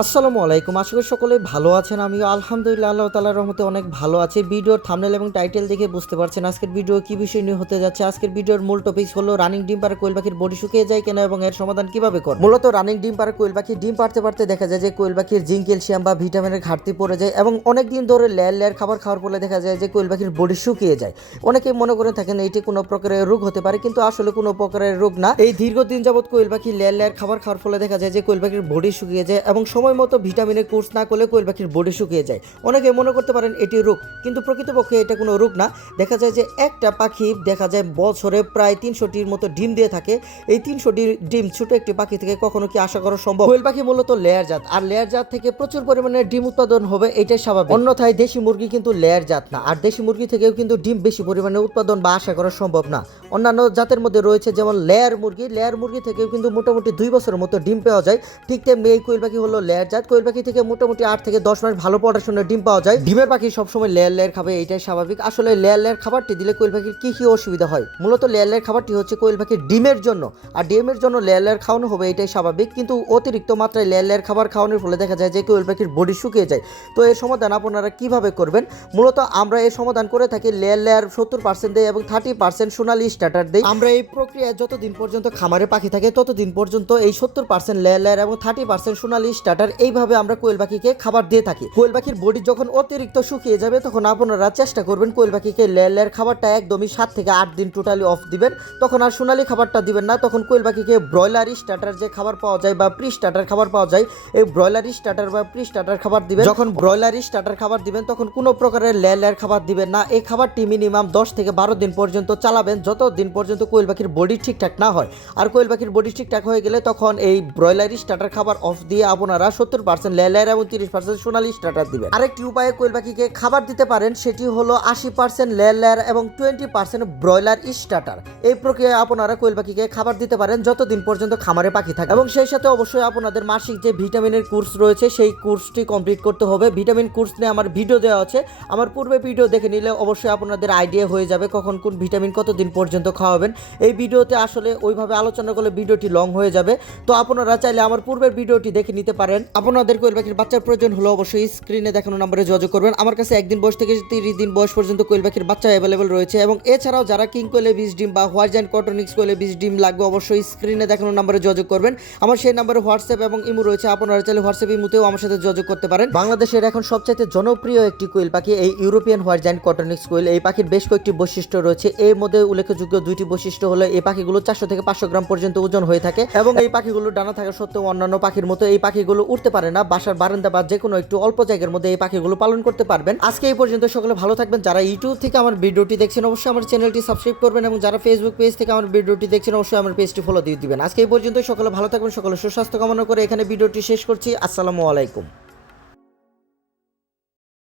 আসসালামু আলাইকুম। আশা করি সকলে ভালো আছেন। আমিও আলহামদুলিল্লাহ আল্লাহ তালার রহমতে অনেক ভালো আছি। ভিডিওর থামনেল এবং টাইটেল দেখে বুঝতে পারছেন আজকের ভিডিও কি বিষয় নিয়ে হতে যাচ্ছে। আজকের ভিডিওর মূল টপিক হলো রানিং ডিম পাড়া কোয়েল পাখির বডি শুকিয়ে যায় কেন এবং এর সমাধান কীভাবে করে মূলত রানিং ডিম পাড়া কোয়েল পাখি ডিম পাড়তে পারতে দেখা যায় যে কোয়েল পাখির জিঙ্ক, ক্যালসিয়াম বা ভিটামিনের ঘাটতি পড়ে যায় এবং অনেক দিন ধরে লেয়ার লেয়ার খাবার খাওয়ার ফলে দেখা যায় যে কোয়েল পাখির বডি শুকিয়ে যায়। অনেকে মনে করে থাকেন এটি কোনো প্রকারের রোগ হতে পারে কিন্তু আসলে কোনো প্রকারের রোগ না। এই দীর্ঘদিন যাবত কোয়েল পাখি লেয়ার লেয়ার খাবার খাওয়ার ফলে দেখা যায় যে কোয়েল পাখির বডি শুকিয়ে যায় এবং সময় মতো ভিটামিনের কোর্স না করলে কোয়েল পাখির বডি শুকিয়ে যায়। অনেকে মনে করতে পারেন এটি রোগ, কিন্তু প্রকৃতপক্ষে এটা কোনো রোগ না। দেখা যায় যে একটা পাখি দেখা যায় বছরে প্রায় তিনশোটির মতো ডিম দিয়ে থাকে। এই তিনশোটি ডিম ছোট একটি পাখি থেকে কখনো কি আশা করা সম্ভব? কোয়েল পাখি মূলত লেয়ার জাত, আর লেয়ার জাত থেকে প্রচুর পরিমাণে ডিম উৎপাদন হবে এটাই স্বাভাবিক। অন্যথায় দেশি মুরগি কিন্তু লেয়ার জাত না, আর দেশি মুরগি থেকেও কিন্তু ডিম বেশি পরিমাণে উৎপাদন বা আশা করা সম্ভব না। অন্যান্য জাতের মধ্যে রয়েছে যেমন লেয়ার মুরগি। লেয়ার মুরগি থেকেও কিন্তু মোটামুটি দুই বছরের মতো ডিম পাওয়া যায়। ঠিক তেমনি এই কোয়েল পাখি হলো লেয়ার জাত কোয়েল পাখি থেকে মোটামুটি আট থেকে দশ মাস ভালো পড়াশোনার ডিম পাওয়া যায়। ডিমের পাখি সবসময় লেয়ার লেয়ার খাবে, এটাই স্বাভাবিক। আসলে লেয়ার লেয়ার খাবারটি দিলে কোয়েল পাখির কি কি অসুবিধা হয়? মূলত লেয়ার লেয়ার খাবারটি হচ্ছে কোয়েল পাখির ডিমের জন্য। আর ডিমের জন্য লেয়ার লেয়ার খাওয়ানো হবে, এটাই স্বাভাবিক। কিন্তু অতিরিক্ত মাত্রায় লেয়ার লেয়ার খাবার খাওয়ানোর ফলে দেখা যায় যে কোয়েল পাখির বডি শুকিয়ে যায়। তো এর সমাধান আপনারা কীভাবে করবেন? মূলত আমরা এর সমাধান করে থাকি লেয়ার লেয়ার সত্তর পার্সেন্ট দেয় এবং থার্টি পার্সেন্ট সোনালি স্টার্টার দেয় আমরা এই প্রক্রিয়ায় যতদিন পর্যন্ত খামারে পাখি থাকে, ততদিন পর্যন্ত এই সত্তর পার্সেন্ট লেয়ার লেয়ার এবং থার্টি পার্সেন্ট সোনালি স্টার্টার এইভাবে আমরা কোয়েল পাখিকে খাবার দিয়ে থাকি। কোয়েল পাখির বডি যখন অতিরিক্ত শুকিয়ে যাবে, তখন আপনারা চেষ্টা করবেন কোয়েল পাখিকে লেয়ার লেয়ার খাবারটা একদমই সাত থেকে আট দিন টোটালি অফ দিবেন। তখন আর সোনালি খাবারটা দিবেন না। তখন কোয়েল পাখিকে ব্রয়লার স্টার্টার যে খাবার পাওয়া যায় বা প্রি স্টার্টার খাবার পাওয়া যায়, এই ব্রয়লার স্টার্টার বা প্রি স্টার্টার খাবার দিবেন। যখন ব্রয়লার স্টার্টার খাবার দিবেন, তখন কোনো প্রকারের লেয়ার লেয়ার খাবার দিবেন না। এই খাবারটি মিনিমাম দশ থেকে বারো দিন পর্যন্ত চালাবেন। যত দিন পর্যন্ত কোয়েল পাখির বডি ঠিকঠাক না হয়। আর কোয়েল পাখির বডি ঠিকঠাক হয়ে গেলে তখন এই ব্রয়লার স্টার্টার খাবার অফ দিয়ে আপনারা সত্তর পার্সেন্ট লেয়ার এবং তিরিশ পার্সেন্ট সোনালি স্টার্টার দিবেন। আরেকটি উপায়ে কোয়েল পাখিকে খাবার দিতে পারেন, সেটি হলো আশি পার্সেন্ট লেয়ার এবং টোয়েন্টি পার্সেন্ট ব্রয়লার স্টার্টার এই প্রক্রিয়ায় আপনারা কোয়েল পাখিকে খাবার দিতে পারেন যতদিন পর্যন্ত খামারে পাখি থাকে। এবং সেই সাথে অবশ্যই আপনাদের মাসিক যে ভিটামিনের কোর্স রয়েছে, সেই কোর্সটি কমপ্লিট করতে হবে। ভিটামিন কোর্স নিয়ে আমার ভিডিও দেওয়া আছে। আমার পূর্বে ভিডিও দেখে নিলে অবশ্যই আপনাদের আইডিয়া হয়ে যাবে কখন কোন ভিটামিন কতদিন পর্যন্ত খাওয়াবেন। এই ভিডিওতে আসলে ওইভাবে আলোচনা করলে ভিডিওটি লং হয়ে যাবে। তো আপনারা চাইলে আমার পূর্বের ভিডিওটি দেখে নিতে পারেন। আপনাদের কোয়েল পাখির বাচ্চার প্রয়োজন হলে অবশ্যই স্ক্রিনে দেখানো নম্বরে যোগাযোগ করবেন। আমার কাছে একদিন বয়স থেকে তিরিশ দিন বয়স পর্যন্ত কোয়েল পাখির বাচ্চা অ্যাভেলেবেল রয়েছে এবং এছাড়াও যারা কিং কোয়েলে বীজ ডিম বা হোয়াইট অ্যান্ড কটনিক্স কোয়েলে বীজ ডিম লাগবে, অবশ্যই স্ক্রিনে দেখানো নম্বরে যোগাযোগ করবেন। আমার সেই নম্বরে হোয়াটসঅ্যাপ এবং ইমো রয়েছে, আপনারা চাইলে হোয়াটসঅ্যাপ, ইমুতেও আমার সাথে যোগাযোগ করতে পারেন। বাংলাদেশের এখন সবচাইতে জনপ্রিয় একটি কোয়েল পাখি, এই European white giant Coturnix quail. এই পাখির বেশ কয়েকটি বৈশিষ্ট্য রয়েছে। এর মধ্যে উল্লেখযোগ্য দুইটি বৈশিষ্ট্য হলো, এই পাখিগুলো চারশো থেকে পাঁচশো গ্রাম পর্যন্ত ওজন হয়ে থাকে এবং এই পাখিগুলো ডানা থাকা সত্ত্বেও অন্যান্য পাখির মতো এই পাখিগুলো উঠতে পারে না, বাসার বারান্দা বা যে কোনো একটু অল্প জায়গার মধ্যে এই পাখিগুলো পালন করতে পারবেন। আজকে এই পর্যন্ত সকলে ভালো থাকবেন। যারা ইউটিউব থেকে আমার ভিডিওটি দেখছেন, অবশ্যই আমার চ্যানেলটি সাবস্ক্রাইব করবেন এবং যারা ফেসবুক পেজ থেকে আমার ভিডিওটি দেখছেন, অবশ্যই আমার পেজটি ফলো দিয়ে দিবেন। আজকে এই পর্যন্ত সকলে ভালো থাকবেন, সকলে সুস্বাস্থ্য কামনা করে এখানে ভিডিওটি শেষ করছি। আসসালামু আলাইকুম।